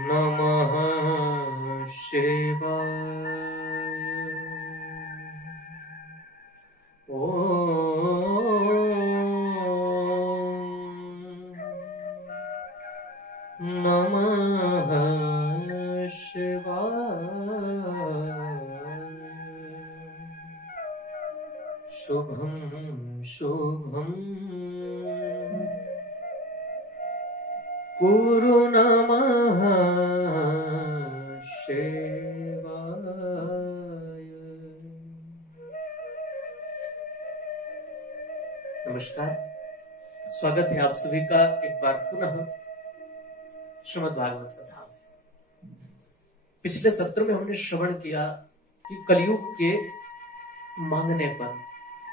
नमः शिवाय। नमः शिवाय। शुभं शुभं कुरु नमः शिवाय। नमस्कार, स्वागत है आप सभी का एक बार पुनः श्रीमद् भागवत कथा में। पिछले सत्र में हमने श्रवण किया कि कलयुग के मांगने पर,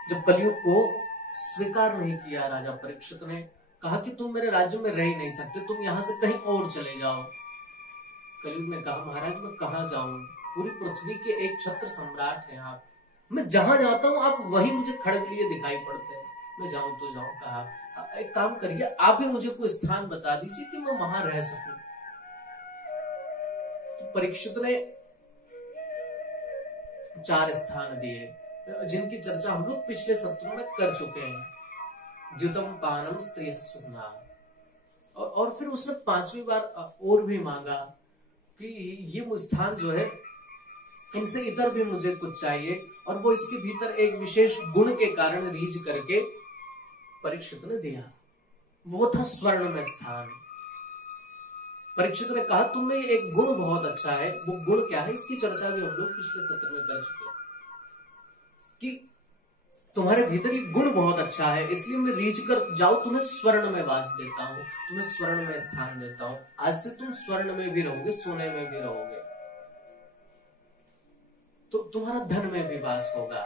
जब कलयुग को स्वीकार नहीं किया राजा परीक्षित ने, कहा कि तुम मेरे राज्य में रह ही नहीं सकते, तुम यहां से कहीं और चले जाओ। कलयुग ने कहा, महाराज मैं कहां जाऊं, पूरी पृथ्वी के एक छत्र सम्राट हैं आप, मैं जहां जाता हूं आप वहीं मुझे खड़ग लिए दिखाई पड़ते हैं, मैं जाऊं तो जाऊं। कहा एक काम करिए, आप ही मुझे कोई स्थान बता दीजिए कि मैं वहां रह सकूं। तो परीक्षित ने 4 स्थान दिए, जिनकी चर्चा हम लोग पिछले सत्रों में कर चुके हैं। द्युतम पानम स्त्रिय सुना, और फिर उसने 5वीं बार और भी मांगा कि ये स्थान जो है, इनसे इतर भी मुझे कुछ चाहिए, और वो इसके भीतर एक विशेष गुण के कारण रीझ करके परीक्षित ने दिया। वो था स्वर्ण में स्थान। परीक्षित ने कहा तुम्हें एक गुण बहुत अच्छा है, वो गुण क्या है, इसकी चर्चा भी हम लोग पिछले सत्र में कर चुके हैं कि तुम्हारे भीतर ये गुण बहुत अच्छा है, इसलिए मैं रीझ कर जाओ, तुम्हें स्वर्ण में वास देता हूं, तुम्हें स्वर्ण में स्थान देता हूं। आज से तुम स्वर्ण में भी रहोगे, सोने में भी रहोगे, तो तुम्हारा धन में भी वास होगा।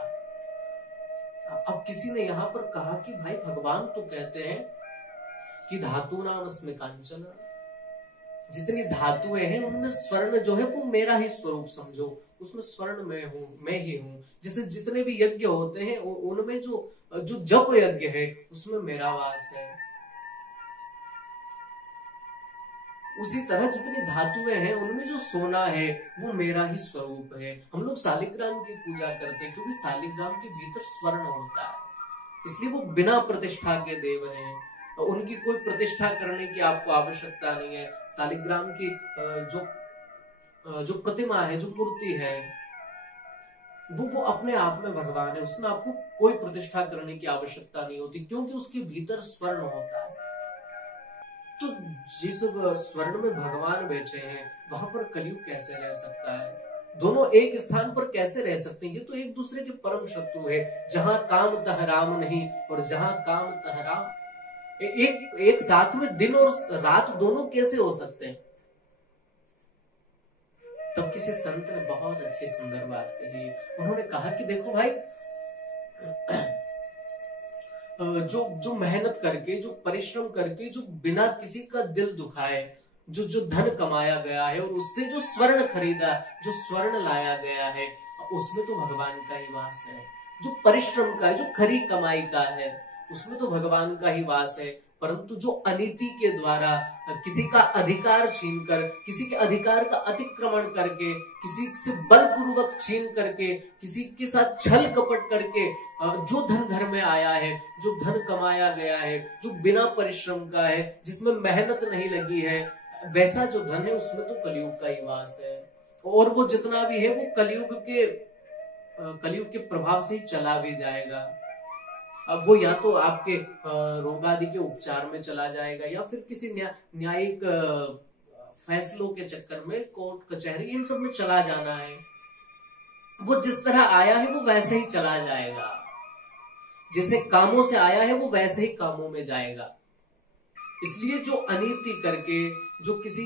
अब किसी ने यहां पर कहा कि भाई भगवान तो कहते हैं कि धातु नाम अस्मि कांचन, जितनी धातुएं हैं उनमें स्वर्ण जो है वो मेरा ही स्वरूप समझो, उसमें स्वर्ण में हूं, मैं ही हूं। जैसे जितने भी यज्ञ होते हैं उनमें जो जप यज्ञ है उसमें मेरा वास है, उसी तरह जितनी धातुएं हैं उनमें जो सोना है वो मेरा ही स्वरूप है। हम लोग शालिग्राम की पूजा करते हैं क्योंकि शालिग्राम के भीतर स्वर्ण होता है, इसलिए वो बिना प्रतिष्ठा के देव हैं, उनकी कोई प्रतिष्ठा करने की आपको आवश्यकता नहीं है। शालिग्राम की जो प्रतिमा है, जो मूर्ति है, वो अपने आप में भगवान है, उसमें आपको कोई प्रतिष्ठा करने की आवश्यकता नहीं होती, क्योंकि उसके भीतर स्वर्ण होता है। तो जिस स्वर्ण में भगवान बैठे हैं वहां पर कलयुग कैसे रह सकता है, दोनों एक स्थान पर कैसे रह सकते हैं? ये तो एक दूसरे के परम शत्रु है। जहां काम तह राम नहीं, और जहां काम तह राम, एक साथ में दिन और रात दोनों कैसे हो सकते हैं? तब किसी संत ने बहुत अच्छी सुंदर बात कही। उन्होंने कहा कि देखो भाई, जो मेहनत करके, जो परिश्रम करके, जो बिना किसी का दिल दुखाए जो धन कमाया गया है और उससे जो स्वर्ण खरीदा, जो स्वर्ण लाया गया है, उसमें तो भगवान का ही वास है। जो परिश्रम का है, जो खरी कमाई का है, उसमें तो भगवान का ही वास है। परंतु जो अनीति के द्वारा किसी का अधिकार छीनकर, किसी के अधिकार का अतिक्रमण करके, किसी से बलपूर्वक छीन करके, किसी के साथ छल कपट करके जो धन घर में आया है, जो धन कमाया गया है, जो बिना परिश्रम का है, जिसमें मेहनत नहीं लगी है, वैसा जो धन है उसमें तो कलयुग का ही वास है। और वो जितना भी है वो कलयुग के प्रभाव से ही चला भी जाएगा। अब वो या तो आपके रोग आदि के उपचार में चला जाएगा, या फिर किसी न्यायिक फैसलों के चक्कर में कोर्ट कचहरी इन सब में चला जाना है। वो जिस तरह आया है वो वैसे ही चला जाएगा, जैसे कामों से आया है वो वैसे ही कामों में जाएगा। इसलिए जो अनीति करके, जो किसी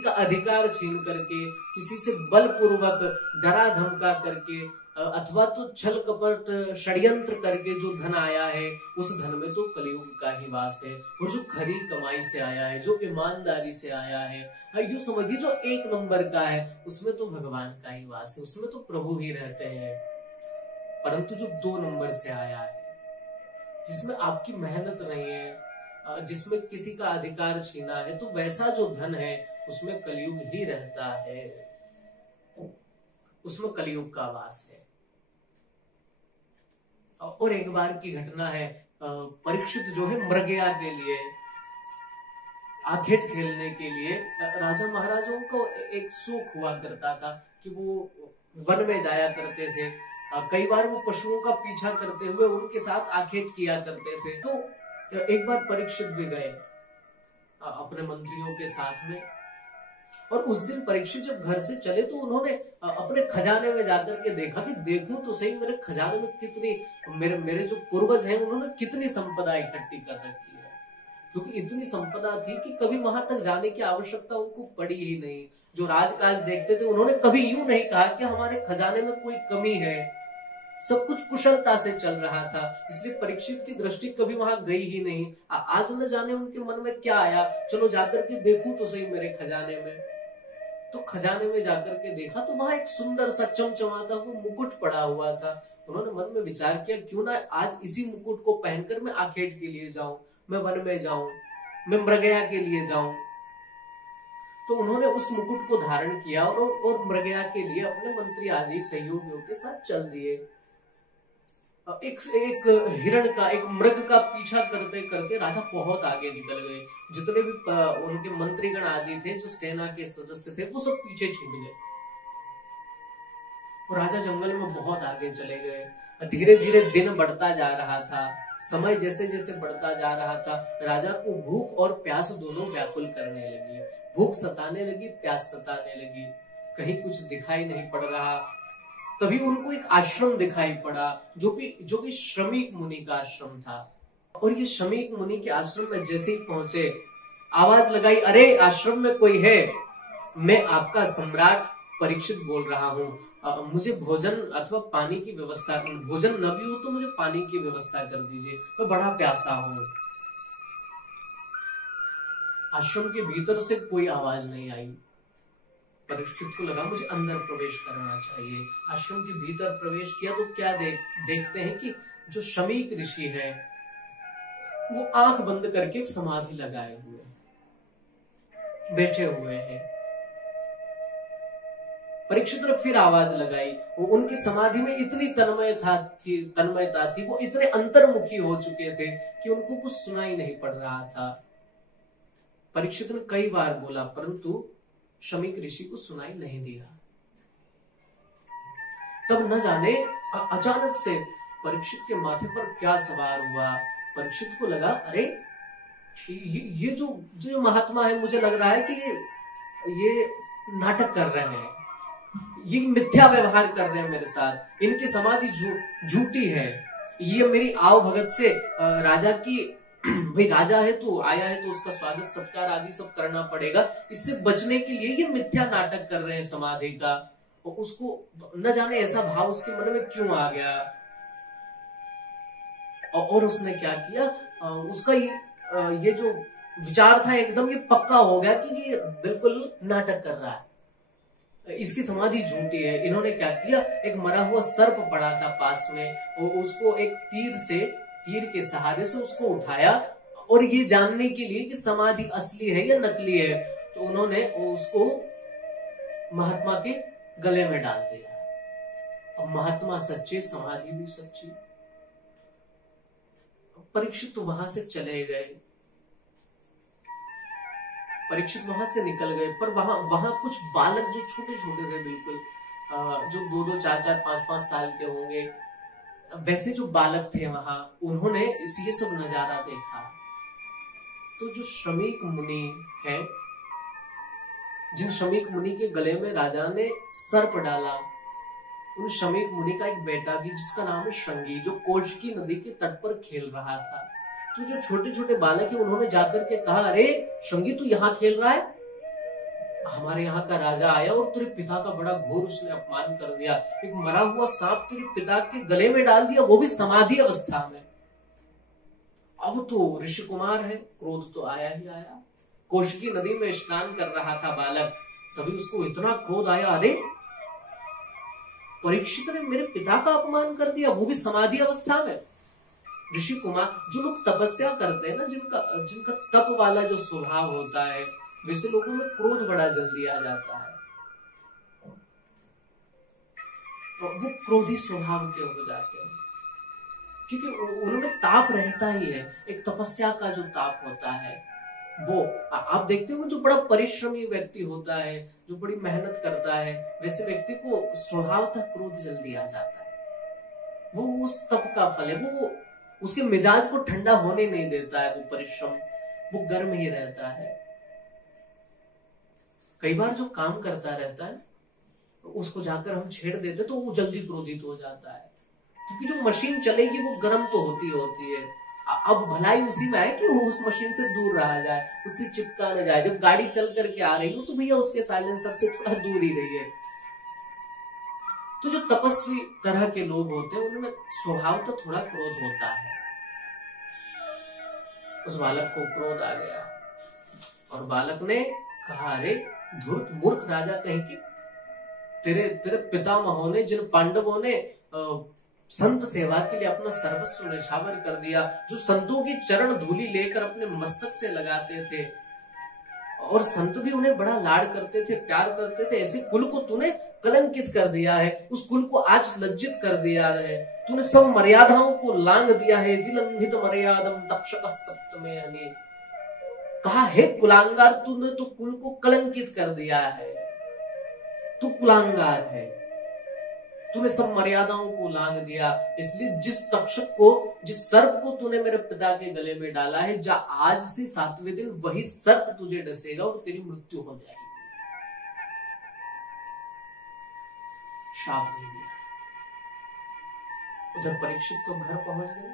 का अधिकार छीन करके, किसी से बलपूर्वक डरा धमका करके, अथवा तो छल कपट षड्यंत्र करके जो धन आया है, उस धन में तो कलयुग का ही वास है। और जो खरी कमाई से आया है, जो ईमानदारी से आया है, यूं समझिए जो 1 नंबर का है, उसमें तो भगवान का ही वास है, उसमें तो प्रभु ही रहते हैं। परंतु जो 2 नंबर से आया है, जिसमें आपकी मेहनत नहीं है, जिसमें किसी का अधिकार छीना है, तो वैसा जो धन है उसमें कलयुग ही रहता है, उसमें कलयुग का वास है। और एक बार की घटना है, परीक्षित जो है मृगया के लिए, आखेट खेलने के लिए राजा महाराजाओं को एक शौक हुआ करता था कि वो वन में जाया करते थे। कई बार वो पशुओं का पीछा करते हुए उनके साथ आखेट किया करते थे। तो एक बार परीक्षित भी गए अपने मंत्रियों के साथ में, और उस दिन परीक्षित जब घर से चले तो उन्होंने अपने खजाने में जाकर के देखा कि देखूं तो सही मेरे खजाने में कितनी, मेरे जो पूर्वज हैं उन्होंने कितनी संपदा इकट्ठी कर रखी है, क्योंकि इतनी संपदा थी कि कभी वहां तक जाने की आवश्यकता उनको पड़ी ही नहीं। जो राजकाज देखते थे उन्होंने कभी यूं नहीं कहा कि हमारे खजाने में कोई कमी है, सब कुछ कुशलता से चल रहा था, इसलिए परीक्षित की दृष्टि कभी वहां गई ही नहीं। आज न जाने उनके मन में क्या आया, चलो जाकर के देखूं तो सही मेरे खजाने में। तो खजाने में जाकर के देखा तो वहां एक सुंदर सा चमचमाता वो मुकुट पड़ा हुआ था। उन्होंने मन में विचार किया क्यों ना आज इसी मुकुट को पहनकर मैं आखेट के लिए जाऊं, मैं वन में जाऊं, मैं मृगया के लिए जाऊं। तो उन्होंने उस मुकुट को धारण किया और मृगया के लिए अपने मंत्री आदि सहयोगियों के साथ चल दिए। एक हिरण का, एक मृग का पीछा करते करते राजा बहुत आगे निकल गए। जितने भी उनके मंत्रीगण आदि थे, जो सेना के सदस्य थे, वो सब पीछे छूट गए। राजा जंगल में बहुत आगे चले गए। धीरे धीरे दिन बढ़ता जा रहा था, समय जैसे जैसे बढ़ता जा रहा था, राजा को भूख और प्यास दोनों व्याकुल करने लगी। भूख सताने लगी, प्यास सताने लगी, कहीं कुछ दिखाई नहीं पड़ रहा। तभी उनको एक आश्रम दिखाई पड़ा, जो कि श्रमिक मुनि का आश्रम था। और ये श्रमिक मुनि के आश्रम में जैसे ही पहुंचे, आवाज लगाई, अरे आश्रम में कोई है? मैं आपका सम्राट परीक्षित बोल रहा हूँ, मुझे भोजन अथवा पानी की व्यवस्था, भोजन न भी हो तो मुझे पानी की व्यवस्था कर दीजिए, मैं बड़ा प्यासा हूँ। आश्रम के भीतर से कोई आवाज नहीं आई। परीक्षित को लगा मुझे अंदर प्रवेश करना चाहिए। आश्रम के भीतर प्रवेश किया तो क्या देखते हैं कि जो शमीक ऋषि है वो आंख बंद करके समाधि लगाए हुए बैठे हुए हैं। परीक्षित ने फिर आवाज लगाई, वो उनकी समाधि में इतनी तन्मयता थी, वो इतने अंतर्मुखी हो चुके थे कि उनको कुछ सुनाई नहीं पड़ रहा था। परीक्षित ने कई बार बोला परंतु शमीक ऋषि को सुनाई नहीं दिया। तब न जाने अचानक से परीक्षित के माथे पर क्या सवार हुआ। परीक्षित को लगा अरे ये जो महात्मा है, मुझे लग रहा है कि ये नाटक कर रहे हैं, ये मिथ्या व्यवहार कर रहे हैं मेरे साथ, इनकी समाधि झूठी है। ये मेरी आओ भगत से राजा की, भाई राजा है तो आया है तो उसका स्वागत सत्कार आदि सब करना पड़ेगा, इससे बचने के लिए ये मिथ्या नाटक कर रहे हैं समाधि का। और उसको न जाने ऐसा भाव उसके मन में क्यों आ गया, और उसने क्या किया, उसका ये जो विचार था एकदम ये पक्का हो गया कि ये बिल्कुल नाटक कर रहा है, इसकी समाधि झूठी है। इन्होंने क्या किया, एक मरा हुआ सर्प पड़ा था पास में, और उसको एक तीर के सहारे से उसको उठाया, और ये जानने के लिए कि समाधि असली है या नकली है, तो उन्होंने उसको महात्मा के गले में डाल दिया। अब महात्मा सच्चे, समाधि भी सच्ची। परीक्षित तो वहां से चले गए, परीक्षित वहां से निकल गए, पर वहां कुछ बालक जो छोटे छोटे थे बिल्कुल, जो 2-2, 4-4, 5-5 साल के होंगे, वैसे जो बालक थे वहां, उन्होंने ये सब नजारा देखा। तो जो श्रमिक मुनि है, जिन श्रमिक मुनि के गले में राजा ने सर्प डाला, उन श्रमिक मुनि का एक बेटा भी जिसका नाम है श्रृंगी, जो कोशकी नदी के तट पर खेल रहा था। तो जो छोटे छोटे बालक है उन्होंने जाकर के कहा, अरे श्रृंगी तू यहाँ खेल रहा है, हमारे यहाँ का राजा आया और तेरे पिता का बड़ा घोर उसने अपमान कर दिया, एक मरा हुआ सांप तेरे पिता के गले में डाल दिया, वो भी समाधि अवस्था में। अब तो ऋषि कुमार है, क्रोध तो आया ही आया। कोशकी नदी में स्नान कर रहा था बालक, तभी उसको इतना क्रोध आया, अरे परीक्षित ने मेरे पिता का अपमान कर दिया, वो भी समाधि अवस्था में। ऋषि कुमार, जो लोग तपस्या करते हैं ना, जिनका जिनका तप वाला जो स्वभाव होता है, वैसे लोगों में क्रोध बड़ा जल्दी आ जाता है, वो क्रोधी स्वभाव के हो जाते हैं, क्योंकि उनमें ताप रहता ही है। एक तपस्या का जो ताप होता है, वो आप देखते हो, जो बड़ा परिश्रमी व्यक्ति होता है, जो बड़ी मेहनत करता है, वैसे व्यक्ति को स्वभावतः क्रोध जल्दी आ जाता है। वो उस तप का फल है, वो उसके मिजाज को ठंडा होने नहीं देता है, वो परिश्रम, वो गर्म ही रहता है। कई बार जो काम करता रहता है, उसको जाकर हम छेड़ देते तो वो जल्दी क्रोधित हो जाता है, क्योंकि जो मशीन चलेगी वो गर्म तो होती है। अब भलाई उसी में है कि वो उस मशीन से दूर रहा जाए, उससे चिपका न जाए। जब गाड़ी चल करके आ रही हो तो भैया उसके साइलेंसर से थोड़ा दूर ही रहिए। तो जो तपस्वी तरह के लोग होते हैं, उनमें स्वभाव तो थोड़ा क्रोध होता है। उस बालक को क्रोध आ गया और बालक ने कहा, अरे धूर्त मूर्ख राजा कहीं की, तेरे पितामहों ने, जिन पांडवों ने संत सेवा के लिए अपना सर्वस्व न्यौछावर कर दिया, जो संतों की चरण धूलि लेकर अपने मस्तक से लगाते थे, और संत भी उन्हें बड़ा लाड करते थे, प्यार करते थे, ऐसे कुल को तूने कलंकित कर दिया है, उस कुल को आज लज्जित कर दिया है, तूने सब मर्यादाओं को लांग दिया है। दिलंघित मर्यादम तक्षक सप्तमे हनि, कहा है कुलांगार, तूने तो कुल को कलंकित कर दिया है, तू कुलांगार है, तूने सब मर्यादाओं को लांग दिया। इसलिए जिस तक्षक को, जिस सर्प को तूने मेरे पिता के गले में डाला है, जा आज से 7वें दिन वही सर्प तुझे डसेगा और तेरी मृत्यु हो जाएगी। श्राप दे दिया। उधर परीक्षित तो घर पहुंच गए।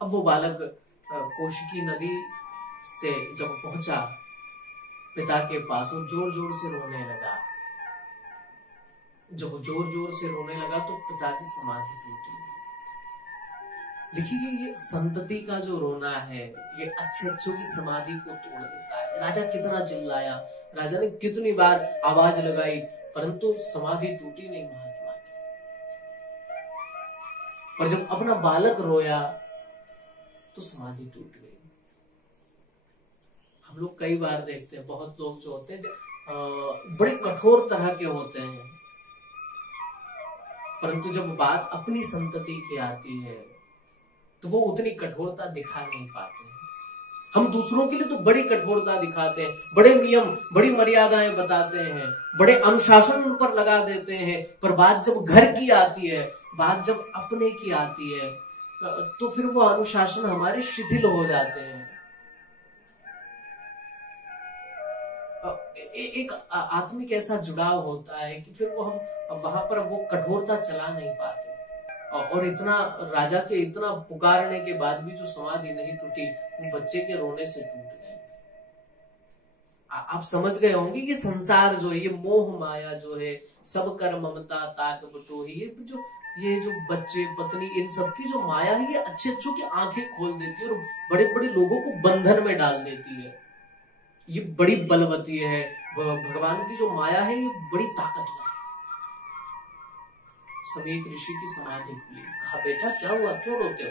अब वो बालक कौशिकी नदी से जब पहुंचा पिता के पास, वो जोर जोर से रोने लगा। जब वो जोर जोर से रोने लगा तो पिता की समाधि टूटी। देखिए, ये संतति का जो रोना है, ये अच्छे अच्छों की समाधि को तोड़ देता है। राजा कितना चिल्लाया, राजा ने कितनी बार आवाज लगाई, परंतु समाधि टूटी नहीं महात्मा की। पर जब अपना बालक रोया तो समाधि टूट गई। हम लोग कई बार देखते हैं, बहुत लोग जो होते हैं बड़े कठोर तरह के होते हैं, परंतु जब बात अपनी संतति की आती है तो वो उतनी कठोरता दिखा नहीं पाते हैं। हम दूसरों के लिए तो बड़ी कठोरता दिखाते हैं, बड़े नियम, बड़ी मर्यादाएं बताते हैं, बड़े अनुशासन उन पर लगा देते हैं, पर बात जब घर की आती है, बात जब अपने की आती है, तो फिर वो अनुशासन हमारे शिथिल हो जाते हैं। एक आत्मिक ऐसा जुड़ाव होता है कि फिर वो हम वहां पर वो कठोरता चला नहीं पाते। और इतना राजा के इतना पुकारने के बाद भी जो समाधि नहीं टूटी, वो बच्चे के रोने से टूट गई। आप समझ गए होंगे, ये संसार जो है, ये मोह माया जो है, सब कर ममता ताक बटोही, ये जो बच्चे पत्नी, इन सब की जो माया है, ये अच्छे अच्छों की आंखें खोल देती है और बड़े बड़े लोगों को बंधन में डाल देती है। ये बड़ी बलवती है। भगवान की जो माया है, ये बड़ी ताकतवर है। सभी एक ऋषि की समाधि खुली। कहा, बेटा क्या हुआ, क्यों रोते हो?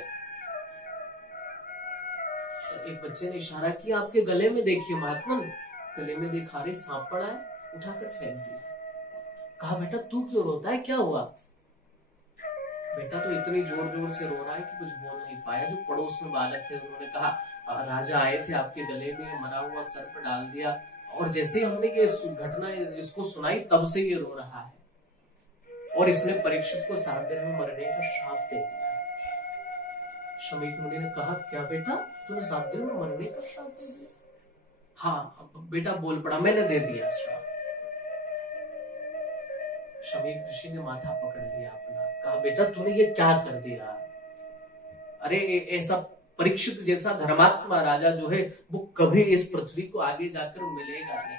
एक बच्चे ने इशारा किया, आपके गले में देखिए महात्मन। गले में देखा, रे सांप पड़ा है, उठाकर फेंक दिया। कहा, बेटा तू क्यों रोता है, क्या हुआ? बेटा तो इतनी जोर जोर से रो रहा है कि कुछ बोल नहीं पाया। जो पड़ोस में बालक थे, उन्होंने कहा, राजा आए थे, आपके गले में मरा हुआ सर्प डाल दिया, और जैसे हमने ये घटना इसको सुनाई, तब से ये रो रहा है, और इसने परीक्षित को 7 दिन में मरने का श्राप दे दिया है। शमीक मुनि ने कहा, क्या बेटा, तूने 7 दिन में मरने का श्राप दे दिया? हाँ बेटा बोल पड़ा, मैंने दे दिया श्राप। शमीक ऋषि ने माथा पकड़ लिया अपना। कहा, बेटा तूने ये क्या कर दिया? अरे ऐसा परीक्षित जैसा धर्मात्मा राजा जो है, वो कभी इस पृथ्वी को आगे जाकर मिलेगा नहीं।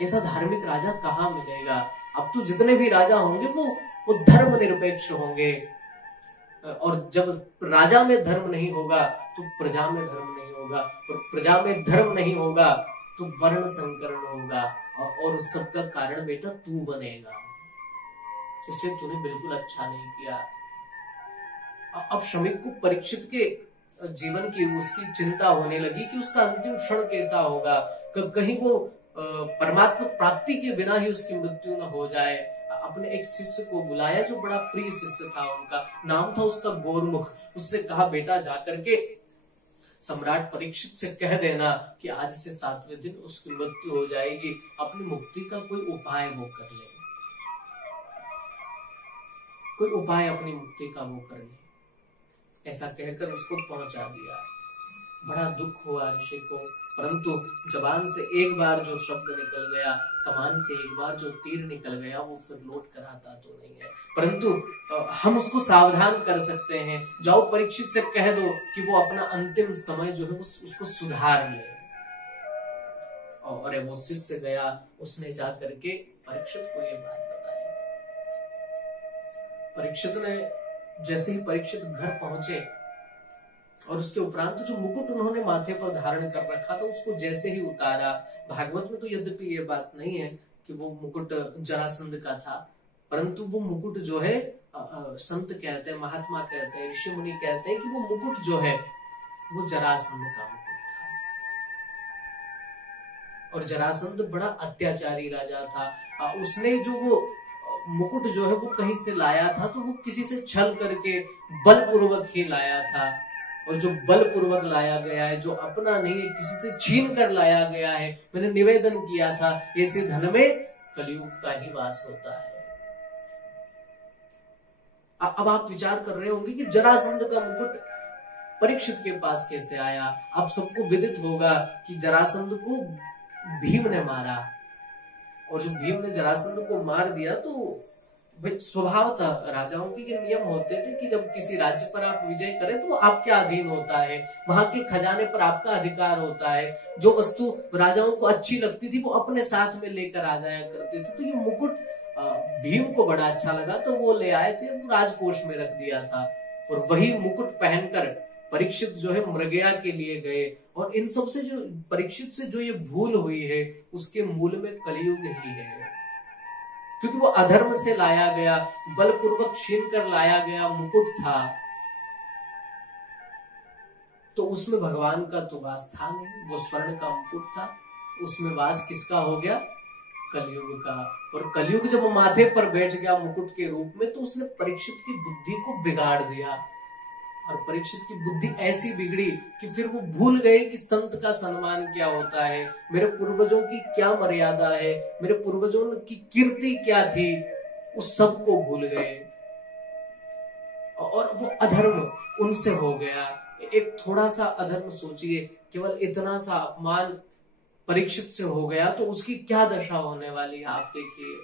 ऐसा धार्मिक राजा कहाँ मिलेगा? अब तो जितने भी राजा होंगे वो धर्म निरपेक्ष होंगे, और जब राजा में धर्म नहीं होगा तो प्रजा में धर्म नहीं होगा, और प्रजा में धर्म नहीं होगा तो वर्ण संकरण होगा, और उस सब का कारण बेटा तू बनेगा। इसलिए तूने बिल्कुल अच्छा नहीं किया। अब श्रमिक को परीक्षित के जीवन की उसकी चिंता होने लगी कि उसका अंतिम क्षण कैसा होगा, कहीं वो परमात्मा प्राप्ति के बिना ही उसकी मृत्यु न हो जाए। अपने एक शिष्य को बुलाया जो बड़ा प्रिय शिष्य था, उनका नाम था उसका गौरमुख। उससे कहा, बेटा जाकर के सम्राट परीक्षित से कह देना कि आज से 7वें दिन उसकी मृत्यु हो जाएगी, अपनी मुक्ति का कोई उपाय वो कर ले, कोई उपाय अपनी मुक्ति का वो कर ले। ऐसा कहकर उसको पहुंचा दिया। बड़ा दुख हुआ ऋषि को, परंतु जबान से एक बार जो शब्द निकल गया, कमान से एक बार जो तीर निकल गया, वो फिर लौट कर आता तो नहीं है, परंतु हम उसको सावधान कर सकते हैं। जाओ परीक्षित से कह दो कि वो अपना अंतिम समय जो है उसको सुधार ले। और वो शिष्य गया, उसने जाकर के परीक्षित को ये बात बताई। परीक्षित ने जैसे ही परीक्षित घर पहुंचे और उसके उपरांत जो मुकुट उन्होंने माथे पर धारण कर रखा था उसको जैसे ही उतारा, भागवत में तो यद्यपि ये बात नहीं है कि वो मुकुट जरासंध का था, परंतु वो मुकुट जो है संत कहते हैं, महात्मा कहते हैं, ऋषि मुनि कहते हैं कि वो मुकुट जो है वो जरासंध का मुकुट था। और जरासंध बड़ा अत्याचारी राजा था। उसने जो वो मुकुट जो है वो कहीं से लाया था, तो वो किसी से छल करके बलपूर्वक ही लाया था। और जो बलपूर्वक लाया गया है, जो अपना नहीं है, किसी से छीन कर लाया गया है, मैंने निवेदन किया था, ऐसे धन में कलयुग का ही वास होता है। अब आप विचार कर रहे होंगे कि जरासंध का मुकुट परीक्षित के पास कैसे आया। अब सबको विदित होगा कि जरासंध को भीम ने मारा, और जब भीम ने जरासंध को मार दिया तो भाई स्वभाव था, राजाओं के ये नियम होते थे कि जब किसी राज्य पर आप विजय करें तो वो आपके अधीन होता है, वहां के खजाने पर आपका अधिकार होता है। जो वस्तु राजाओं को अच्छी लगती थी वो अपने साथ में लेकर आ जाया करते थे। तो ये मुकुट भीम को बड़ा अच्छा लगा, तो वो ले आए थे, वो राजकोष में रख दिया था। और वही मुकुट पहनकर परीक्षित जो है मृगया के लिए गए। और इन सब से जो परीक्षित से जो ये भूल हुई है, उसके मूल में कलयुग ही है, क्योंकि वो अधर्म से लाया गया, बलपूर्वक छीन कर लाया गया मुकुट था, तो उसमें भगवान का तो वास था नहीं। वो स्वर्ण का मुकुट था, उसमें वास किसका हो गया? कलयुग का। और कलयुग जब माथे पर बैठ गया मुकुट के रूप में, तो उसने परीक्षित की बुद्धि को बिगाड़ दिया। और परीक्षित की बुद्धि ऐसी बिगड़ी कि फिर वो भूल गए कि संत का सम्मान क्या होता है, मेरे पूर्वजों की क्या मर्यादा है, मेरे पूर्वजों की कीर्ति क्या थी, उस सब को भूल गए। और वो अधर्म उनसे हो गया। एक थोड़ा सा अधर्म सोचिए, केवल इतना सा अपमान परीक्षित से हो गया, तो उसकी क्या दशा होने वाली है आप देखिए।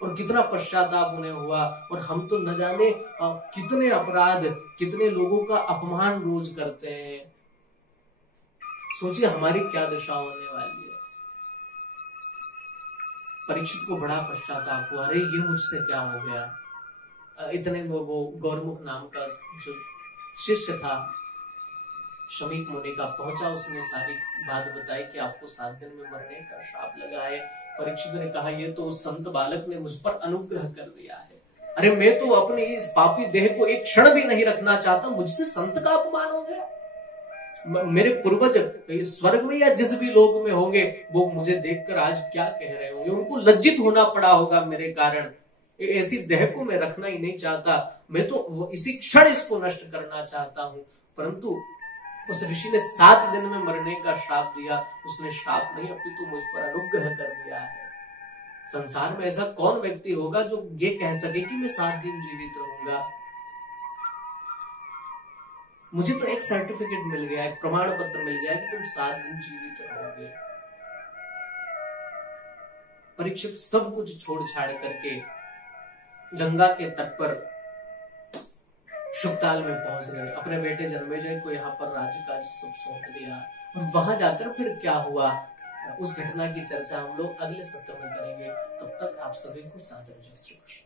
और कितना पश्चाताप उन्हें हुआ। और हम तो न जाने कितने अपराध, कितने लोगों का अपमान रोज करते हैं। सोचिए हमारी क्या दशा होने वाली है। परीक्षित को बड़ा पश्चाताप हुआ, अरे ये मुझसे क्या हो गया। इतने वो गौरमुख नाम का जो शिष्य था शमीक मुनि का पहुंचा, उसने सारी बात बताई कि आपको 7 दिन में मरने का श्राप लगा है। परीक्षित ने कहा, ये तो उस संत बालक ने मुझ पर अनुग्रह कर दिया है। अरे मैं तो अपने इस पापी देह को एक क्षण भी नहीं रखना चाहता, मुझसे संत का अपमान हो गया। मेरे पूर्वज स्वर्ग में या जिस भी लोक में होंगे, वो मुझे देखकर आज क्या कह रहे होंगे, उनको लज्जित होना पड़ा होगा मेरे कारण। ऐसी देह को मैं रखना ही नहीं चाहता, मैं तो इसी क्षण इसको नष्ट करना चाहता हूं। परंतु उस ऋषि ने 7 दिन में मरने का श्राप दिया। उसने श्राप नहीं अपितु मुझ पर अनुग्रह कर दिया है। संसार में ऐसा कौन व्यक्ति होगा जो ये कह सके कि मैं 7 दिन जीवित रहूंगा। मुझे तो एक सर्टिफिकेट मिल गया, एक प्रमाण पत्र मिल गया कि तुम 7 दिन जीवित रहोगे। परीक्षित सब कुछ छोड़ छाड़ करके गंगा के तट पर शुकताल में पहुंच गए। अपने बेटे जन्मेजय को यहाँ पर राज्य काज सब सौंप दिया। और वहां जाकर फिर क्या हुआ, उस घटना की चर्चा हम लोग अगले सत्र में करेंगे। तब तक आप सभी को सादर जय श्री कृष्ण।